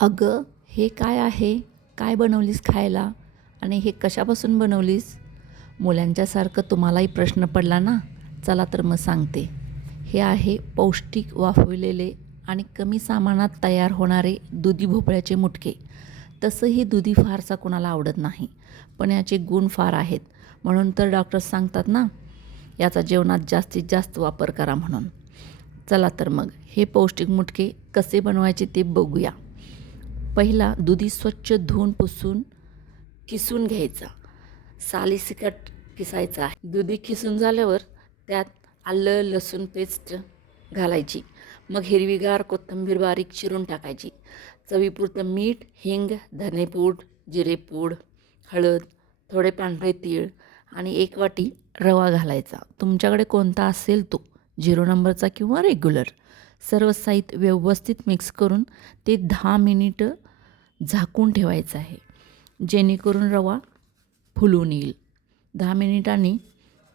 अगं, हे काय आहे? काय बनवलीस खायला? आणि हे कशापासून बनवलीस? मुलांच्यासारखं तुम्हालाही प्रश्न पडला ना? चला तर मग सांगते. हे आहे पौष्टिक वाफवलेले आणि कमी सामानात तयार होणारे दुधी भोपळ्याचे मुटके. तसंही दुधी फारसा कोणाला आवडत नाही, पण याचे गुण फार आहेत. म्हणून तर डॉक्टर्स सांगतात ना, याचा जेवणात जास्तीत जास्त वापर करा म्हणून. चला तर मग हे पौष्टिक मुटके कसे बनवायचे ते बघूया. पहिला दुधी स्वच्छ धुवून पुसून किसून घ्यायचा. सालीसकट किसायचा आहे. दुधी किसून झाल्यावर त्यात आलं लसूण पेस्ट घालायची. मग हिरवीगार कोथिंबीर बारीक चिरून टाकायची. चवीपुरतं मीठ, हिंग, धनेपूड, जिरेपूड, हळद, थोडे पांढरे तीळ आणि 1 वाटी रवा घालायचा. तुमच्याकडे कोणता असेल तो, 0 नंबरचा किंवा रेग्युलर. सर्व साहित्य व्यवस्थित मिक्स करून ते 10 मिनिटं झाकून ठेवायचं आहे, जेणेकरून रवा फुलून येईल. 10 मिनिटांनी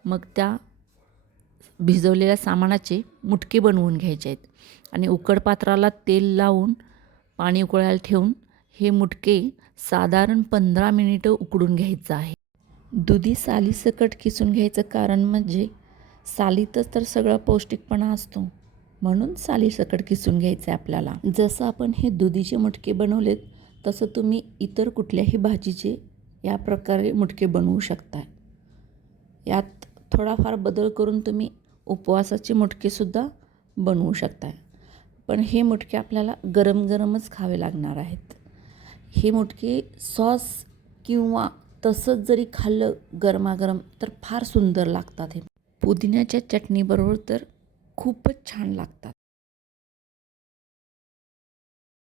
मग त्या भिजवलेल्या सामानाचे मुटके बनवून घ्यायचे आहेत आणि उकड पात्राला तेल लावून पाणी उकळायला ठेवून हे मुटके साधारण 15 मिनिटं उकडून घ्यायचं आहे. दुधी सालीसकट किसून घ्यायचं कारण म्हणजे सालीतच तर सगळा पौष्टिकपणा असतो, म्हणून सालीसकट किसून घ्यायचं आहे आपल्याला. जसं आपण हे दुधीचे मुटके बनवलेत तसं तुम्ही इतर कुठल्याही भाजीचे या प्रकारे मुटके बनवू शकता. यात थोडाफार बदल करून तुम्ही उपवासाचे मुटकेसुद्धा बनवू शकता. पण हे मुटके आपल्याला गरम गरमच खावे लागणार आहेत. हे मुटके सॉस किंवा तसंच जरी खाल्लं गरमागरम तर फार सुंदर लागतात. हे पुदिन्याच्या चटणीबरोबर तर खूपच छान लागतात.